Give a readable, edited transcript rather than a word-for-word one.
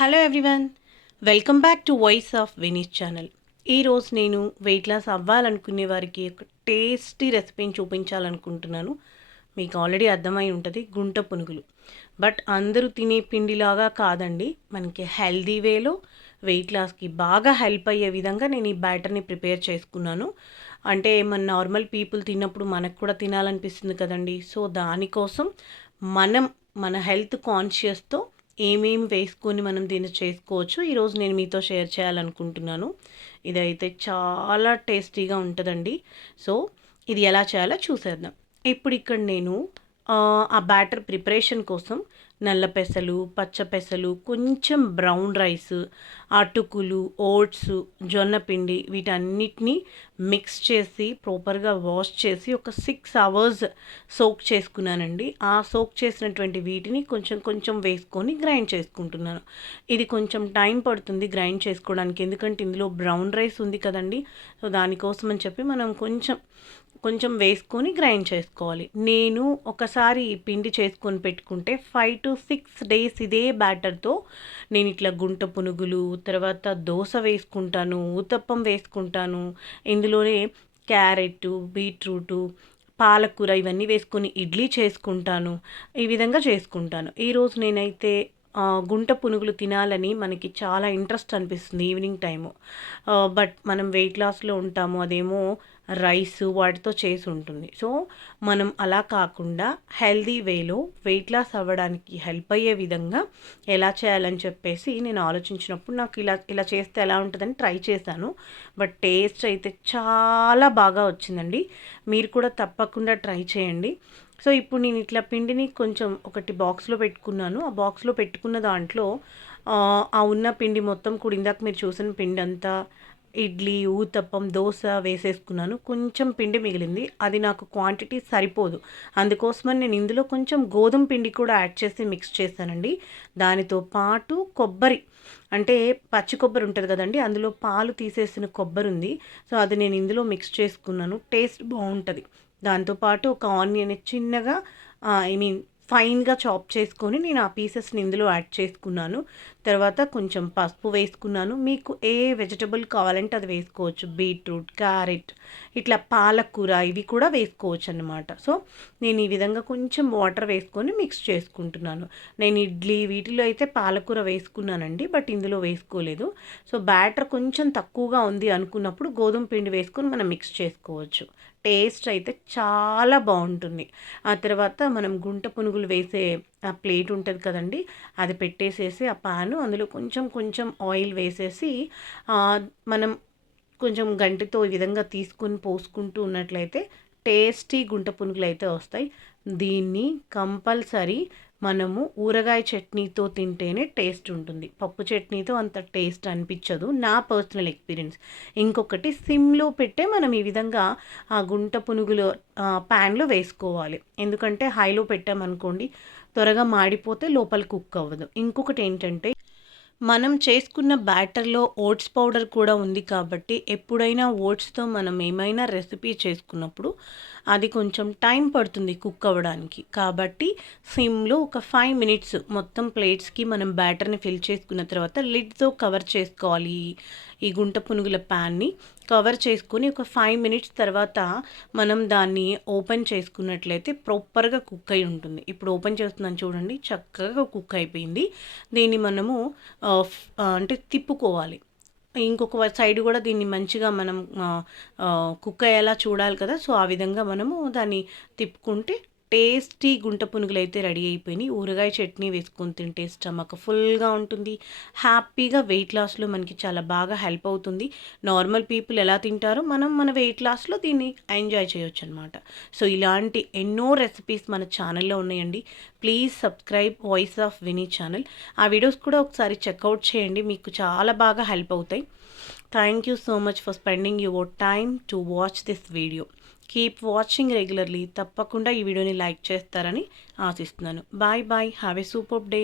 Hello everyone, welcome back to voice of Vini's channel. ఈరోజు నేను weight loss అవ్వాలనుకునే వారికి ఒక టేస్టీ రెసిపీని చూపించాలనుకుంటున్నాను. మీకు ఆల్రెడీ అర్థమై ఉంటుంది, గుంట పునుగులు. బట్ అందరూ తినే పిండిలాగా కాదండి, మనకి హెల్దీ వేలో వెయిట్ లాస్కి బాగా హెల్ప్ అయ్యే విధంగా నేను ఈ బ్యాటర్ని ప్రిపేర్ చేసుకున్నాను. అంటే మన నార్మల్ పీపుల్ తిన్నప్పుడు మనకు కూడా తినాలనిపిస్తుంది కదండి. సో దానికోసం మన హెల్త్ కాన్షియస్తో ఏమేమి వేసుకొని మనం దీన్ని చేసుకోవచ్చు ఈరోజు నేను మీతో షేర్ చేయాలనుకుంటున్నాను. ఇదైతే చాలా టేస్టీగా ఉంటుందండి. సో ఇది ఎలా చేయాలో చూసేద్దాం. ఇప్పుడు ఇక్కడ నేను ఆ బ్యాటర్ ప్రిపరేషన్ కోసం నల్ల పెసలు, పచ్చ పెసలు, కొంచెం బ్రౌన్ రైస్, అటుకులు, ఓట్స్, జొన్న పిండి వీటన్నిటిని మిక్స్ చేసి ప్రాపర్గా వాష్ చేసి ఒక 6 అవర్స్ సోక్ చేసుకున్నానండి. ఆ సోక్ చేసినటువంటి వీటిని కొంచెం కొంచెం వేసుకొని గ్రైండ్ చేసుకుంటున్నాను. ఇది కొంచెం టైం పడుతుంది గ్రైండ్ చేసుకోవడానికి, ఎందుకంటే ఇందులో బ్రౌన్ రైస్ ఉంది కదండి. సో దానికోసం అని చెప్పి మనం కొంచెం వేసుకొని గ్రైండ్ చేసుకోవాలి. నేను ఒకసారి ఈ పిండి చేసుకొని పెట్టుకుంటే 5 to 6 డేస్ ఇదే బ్యాటర్తో నేను ఇట్లా గుంట పునుగులు, తర్వాత దోశ వేసుకుంటాను, ఊతప్పం వేసుకుంటాను. ఇందులోనే క్యారెట్, బీట్రూటు, పాలకూర ఇవన్నీ వేసుకొని ఇడ్లీ చేసుకుంటాను. ఈ విధంగా చేసుకుంటాను. ఈరోజు నేనైతే గుంట పునుగులు తినాలని మనకి చాలా ఇంట్రెస్ట్ అనిపిస్తుంది ఈవినింగ్ టైము. బట్ మనం వెయిట్ లాస్లో ఉంటాము, అదేమో రైస్ వాటితో చేసి ఉంటుంది. సో మనం అలా కాకుండా హెల్దీ వేలో వెయిట్ లాస్ అవ్వడానికి హెల్ప్ అయ్యే విధంగా ఎలా చేయాలని చెప్పేసి నేను ఆలోచించినప్పుడు నాకు ఇలా చేస్తే ఎలా ఉంటుందని ట్రై చేశాను. బట్ టేస్ట్ అయితే చాలా బాగా వచ్చిందండి. మీరు కూడా తప్పకుండా ట్రై చేయండి. సో ఇప్పుడు నేను ఇట్లా పిండిని కొంచెం ఒకటి బాక్స్లో పెట్టుకున్నాను. ఆ బాక్స్లో పెట్టుకున్న దాంట్లో ఆ ఉన్న పిండి మొత్తం కూడా ఇందాక మీరు చూసిన పిండి అంతా ఇడ్లీ, ఊతప్పం, దోశ వేసేసుకున్నాను. కొంచెం పిండి మిగిలింది, అది నాకు క్వాంటిటీ సరిపోదు. అందుకోసమని నేను ఇందులో కొంచెం గోధుమ పిండి కూడా యాడ్ చేసి మిక్స్ చేశానండి. దానితో పాటు కొబ్బరి, అంటే పచ్చి కొబ్బరి ఉంటుంది కదండి, అందులో పాలు తీసేసిన కొబ్బరి ఉంది. సో అది నేను ఇందులో మిక్స్ చేసుకున్నాను. టేస్ట్ బాగుంటుంది. దాంతోపాటు ఒక ఆనియన్ చిన్నగా ఐ మీన్ ఫైన్గా చాప్ చేసుకొని నేను ఆ పీసెస్ని ఇందులో యాడ్ చేసుకున్నాను. తర్వాత కొంచెం పసుపు వేసుకున్నాను. మీకు ఏ వెజిటబుల్ కావాలంటే అది వేసుకోవచ్చు. బీట్రూట్, క్యారెట్, ఇట్లా పాలకూర ఇవి కూడా వేసుకోవచ్చు అన్నమాట. సో నేను ఈ విధంగా కొంచెం వాటర్ వేసుకొని మిక్స్ చేసుకుంటున్నాను. నేను ఇడ్లీ వీటిలో అయితే పాలకూర వేసుకున్నానండి, బట్ ఇందులో వేసుకోలేదు. సో బ్యాటర్ కొంచెం తక్కువగా ఉంది అనుకున్నప్పుడు గోధుమ పిండి వేసుకొని మనం మిక్స్ చేసుకోవచ్చు. టేస్ట్ అయితే చాలా బాగుంటుంది. ఆ తర్వాత మనం గుంట పునుగులు వేసే ఆ ప్లేట్ ఉంటుంది కదండి, అది పెట్టేసేసి ఆ పాను అందులో కొంచెం కొంచెం ఆయిల్ వేసేసి మనం కొంచెం గంటెతో ఈ విధంగా తీసుకొని పోసుకుంటూ ఉన్నట్లయితే టేస్టీ గుంట పునుగులు అయితే వస్తాయి. దీన్ని కంపల్సరీ మనము ఊరగాయ చట్నీతో తింటేనే టేస్ట్ ఉంటుంది. పప్పు చట్నీతో అంత టేస్ట్ అనిపించదు, నా పర్సనల్ ఎక్స్పీరియన్స్. ఇంకొకటి సిమ్లో పెట్టే మనం ఈ విధంగా ఆ గుంట పునుగులు ప్యాన్లో వేసుకోవాలి. ఎందుకంటే హైలో పెట్టామనుకోండి త్వరగా మాడిపోతే లోపల కుక్ అవ్వదు. ఇంకొకటి ఏంటంటే మనం చేసుకున్న బ్యాటర్లో ఓట్స్ పౌడర్ కూడా ఉంది కాబట్టి ఎప్పుడైనా ఓట్స్తో మనం ఏమైనా రెసిపీ చేసుకున్నప్పుడు అది కొంచెం టైం పడుతుంది కుక్ అవ్వడానికి. కాబట్టి సిమ్లో ఒక 5 మినిట్స్ మొత్తం ప్లేట్స్కి మనం బ్యాటర్ని ఫిల్ చేసుకున్న తర్వాత లిడ్తో కవర్ చేసుకోవాలి. ఈ గుంట పునుగుల ప్యాన్ని కవర్ చేసుకొని ఒక 5 మినిట్స్ తర్వాత మనం దాన్ని ఓపెన్ చేసుకున్నట్లయితే ప్రాపర్గా కుక్ అయి ఉంటుంది. ఇప్పుడు ఓపెన్ చేస్తున్నాను చూడండి, చక్కగా కుక్ అయిపోయింది. దీన్ని మనము అంటే తిప్పుకోవాలి. ఇంకొక సైడ్ కూడా దీన్ని మంచిగా మనం కుక్ అయ్యేలా చూడాలి కదా. సో ఆ విధంగా మనము దాన్ని తిప్పుకుంటే టేస్టీ గుంట పునుగులు అయితే రెడీ అయిపోయినాయి. ఊరగాయ చట్నీ వేసుకొని తింటే స్టమక్ ఫుల్గా ఉంటుంది. హ్యాపీగా వెయిట్ లాస్లో మనకి చాలా బాగా హెల్ప్ అవుతుంది. నార్మల్ పీపుల్ ఎలా తింటారో మనం మన వెయిట్ లాస్లో దీన్ని ఎంజాయ్ చేయొచ్చు అనమాట. సో ఇలాంటి ఎన్నో రెసిపీస్ మన ఛానల్లో ఉన్నాయండి. Please subscribe voice of Vini channel. ఆ వీడియోస్ కూడా ఒకసారి చెక్అవుట్ చేయండి, మీకు చాలా బాగా హెల్ప్ అవుతాయి. Thank you so much for spending your time to watch this video. Keep watching regularly. తప్పకుండా ఈ వీడియోని లైక్ చేస్తారని ఆశిస్తున్నాను. Bye bye, have a super day.